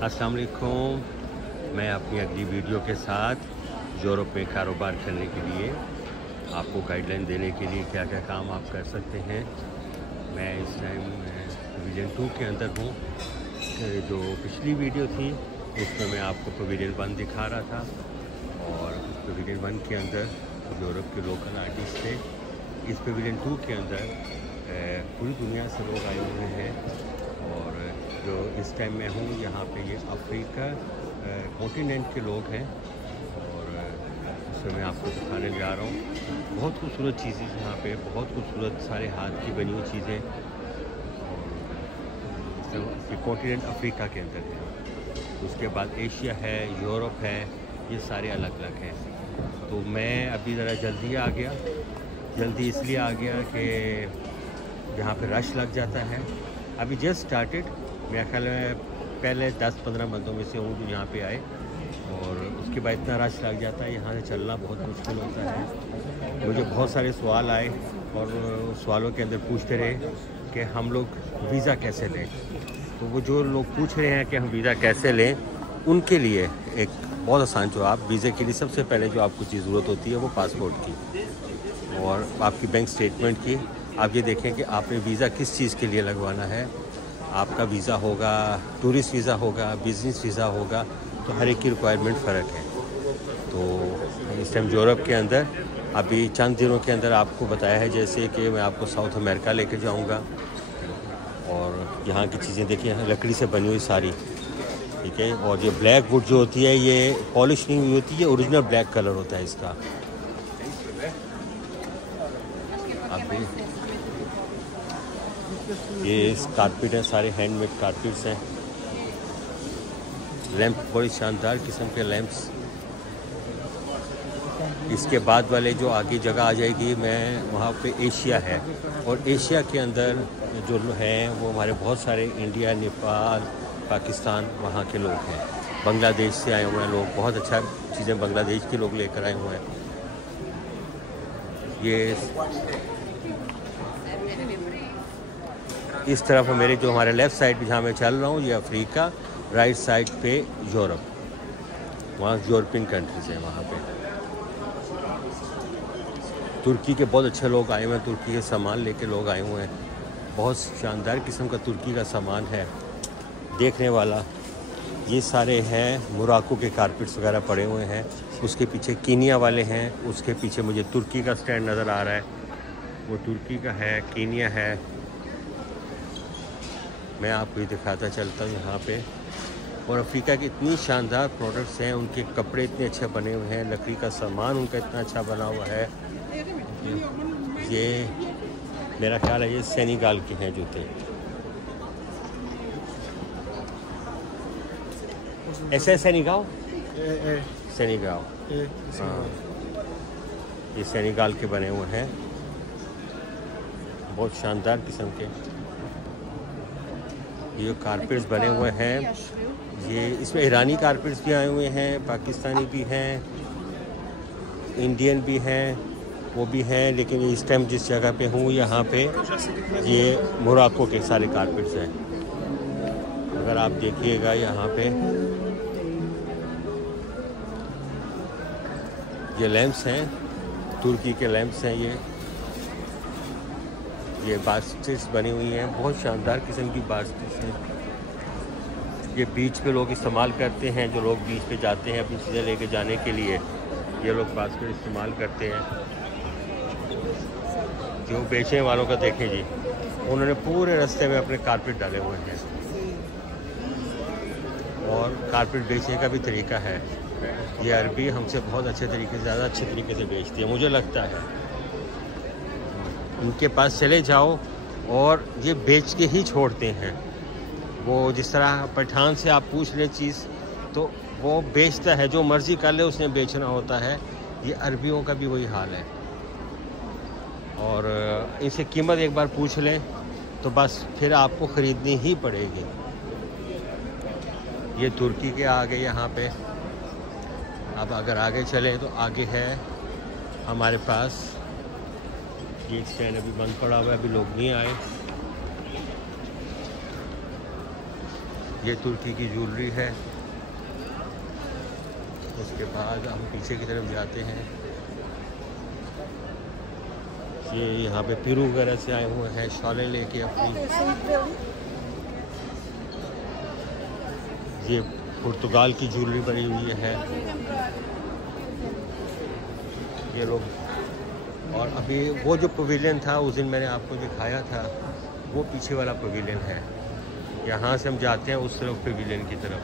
अस्सलाम वालेकुम। मैं अपनी अगली वीडियो के साथ यूरोप में कारोबार करने के लिए आपको गाइडलाइन देने के लिए क्या क्या काम आप कर सकते हैं। मैं इस टाइम प्रोविज़न 2 के अंदर हूँ। जो पिछली वीडियो थी उसमें मैं आपको प्रोविज़न 1 दिखा रहा था और उस प्रोविज़न 1 के अंदर यूरोप के लोकल आर्टिस्ट थे। इस प्रोविज़न 2 के अंदर पूरी दुनिया से लोग आए हुए हैं और जो इस टाइम मैं हूँ यहाँ पे ये अफ्रीका कॉन्टिनेंट के लोग हैं और उसमें मैं आपको दिखाने जा रहा हूँ। बहुत खूबसूरत चीज़ें यहाँ पे, बहुत खूबसूरत सारे हाथ की बनी हुई चीज़ें और कॉन्टिनेंट अफ्रीका के अंदर है। उसके बाद एशिया है, यूरोप है, ये सारे अलग अलग हैं। तो मैं अभी ज़रा जल्दी आ गया, जल्दी इसलिए आ गया कि यहाँ पे रश लग जाता है। अभी जस्ट स्टार्टेड, मेरा ख्याल है पहले 10-15 बंदों में से हूँ जो यहाँ पे आए और उसके बाद इतना रश लग जाता है, यहाँ से चलना बहुत मुश्किल होता है। मुझे बहुत सारे सवाल आए और सवालों के अंदर पूछते रहे कि हम लोग वीज़ा कैसे लें। तो वो जो लोग पूछ रहे हैं कि हम वीज़ा कैसे लें, उनके लिए एक बहुत आसान जवाब, वीज़े के लिए सबसे पहले जो आपको चीज़ ज़रूरत होती है वो पासपोर्ट की और आपकी बैंक स्टेटमेंट की। आप ये देखें कि आपने वीज़ा किस चीज़ के लिए लगवाना है। आपका वीज़ा होगा, टूरिस्ट वीज़ा होगा, बिज़नेस वीज़ा होगा, तो हर एक की रिक्वायरमेंट फ़र्क है। तो इस टाइम यूरोप के अंदर अभी चंद दिनों के अंदर आपको बताया है जैसे कि मैं आपको साउथ अमेरिका लेके जाऊंगा और यहाँ की चीज़ें देखिए, लकड़ी से बनी हुई सारी, ठीक है। और ये ब्लैक वुड जो होती है ये पॉलिश नहीं हुई होती है, ओरिजिनल ब्लैक कलर होता है इसका। अभी ये कारपेट है, सारे हैंडमेड कारपेट्स हैं। लैंप बड़ी शानदार किस्म के लैंप्स। इसके बाद वाले जो आगे जगह आ जाएगी, मैं वहाँ पे एशिया है और एशिया के अंदर जो हैं वो हमारे बहुत सारे इंडिया, नेपाल, पाकिस्तान वहाँ के लोग हैं। बांग्लादेश से आए हुए हैं लोग, बहुत अच्छा चीज़ें बांग्लादेश के लोग लेकर आए हुए हैं। ये इस तरफ मेरे जो हमारे लेफ़्ट साइड पे जहाँ मैं चल रहा हूँ ये अफ्रीका, राइट साइड पे यूरोप, वहाँ यूरोपियन कंट्रीज़ हैं। वहाँ पे तुर्की के बहुत अच्छे लोग आए हुए हैं, तुर्की के सामान लेके लोग आए हुए हैं। बहुत शानदार किस्म का तुर्की का सामान है देखने वाला। ये सारे हैं मोरक्को के कारपेट्स वगैरह पड़े हुए हैं। उसके पीछे कीनिया वाले हैं, उसके पीछे मुझे तुर्की का स्टैंड नज़र आ रहा है, वो तुर्की का है, कीनिया है। मैं आपको ये दिखाता चलता हूँ यहाँ पे। और अफ्रीका के इतनी शानदार प्रोडक्ट्स हैं, उनके कपड़े इतने अच्छे बने हुए हैं, लकड़ी का सामान उनका इतना अच्छा बना हुआ है। ये मेरा ख्याल है ये सेनेगल के हैं जूते। ऐसे सेनेगल, सेनेगल, हाँ, ये सेनेगल के बने हुए हैं, बहुत शानदार किस्म के ये कारपेट्स बने हुए हैं। ये इसमें ईरानी कारपेट्स भी आए हुए हैं, पाकिस्तानी भी हैं, इंडियन भी हैं, वो भी हैं। लेकिन इस टाइम जिस जगह पे हूँ यहाँ पे ये मोरक्को के सारे कारपेट्स हैं। अगर आप देखिएगा यहाँ पे ये लैंप्स हैं, तुर्की के लैंप्स हैं। ये बास्केट्स बनी हुई हैं, बहुत शानदार किस्म की बास्केट्स हैं। ये बीच पे लोग इस्तेमाल करते हैं, जो लोग बीच पे जाते हैं अपनी चीज़ें लेके जाने के लिए, ये लोग बास्केट इस्तेमाल करते हैं। जो बेचने वालों का देखें जी, उन्होंने पूरे रास्ते में अपने कारपेट डाले हुए हैं और कारपेट बेचने का भी तरीका है। ये अरबी हमसे बहुत अच्छे तरीके से, ज़्यादा अच्छे तरीके से बेचती है मुझे लगता है। उनके पास चले जाओ और ये बेच के ही छोड़ते हैं। वो जिस तरह पठान से आप पूछ लें चीज़ तो वो बेचता है, जो मर्ज़ी कर ले उसने बेचना होता है। ये अरबियों का भी वही हाल है और इनसे कीमत एक बार पूछ लें तो बस फिर आपको ख़रीदनी ही पड़ेगी। ये तुर्की के आगे यहाँ पे, अब अगर आगे चलें तो आगे है हमारे पास ये स्टैंड अभी बंद पड़ा हुआ है, अभी लोग नहीं आए। ये तुर्की की ज्वेलरी है। उसके बाद हम पीछे की तरफ जाते हैं। ये यहाँ पे पेरू वगैरह से आए हुए हैं, शॉलें लेके अपनी। ये पुर्तगाल की ज्वेलरी बनी हुई है ये लोग। और अभी वो जो पवेलियन था उस दिन मैंने आपको दिखाया था, वो पीछे वाला पवेलियन है। यहाँ से हम जाते हैं उस तरफ पवेलियन की तरफ।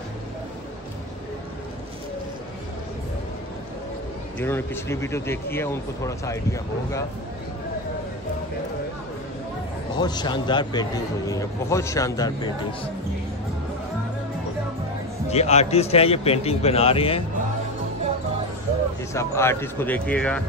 जिन्होंने पिछली वीडियो देखी है उनको थोड़ा सा आइडिया होगा। बहुत शानदार पेंटिंग्स हो गई हैं, बहुत शानदार पेंटिंग्स। ये आर्टिस्ट है, ये पेंटिंग बना रहे हैं। इस आप आर्टिस्ट को देखिएगा।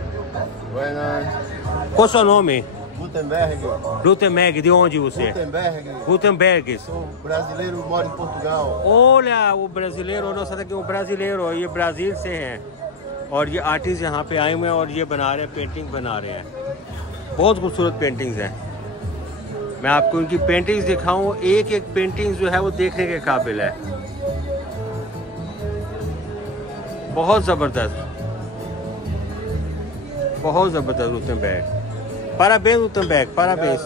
Qual seu nome? Gutenberg. Gutenberg, de onde você? Gutenberg. Gutenberg. Sou brasileiro, moro em Portugal. Olha, o brasileiro, nossa daqui um brasileiro, ये ब्राज़ील से हैं और ये आर्टिस्ट यहाँ पे आए हुए हैं और ये बना रहे हैं, पेंटिंग बना रहे हैं। बहुत खूबसूरत पेंटिंग्स हैं। मैं आपको इनकी पेंटिंग्स दिखाऊं, एक एक पेंटिंग्स जो है वो देखने के काबिल है। बहुत ज़बरदस्त, बहुत ज़बरदस्त। Gutenberg. Parabéns, Gutenberg, parabéns.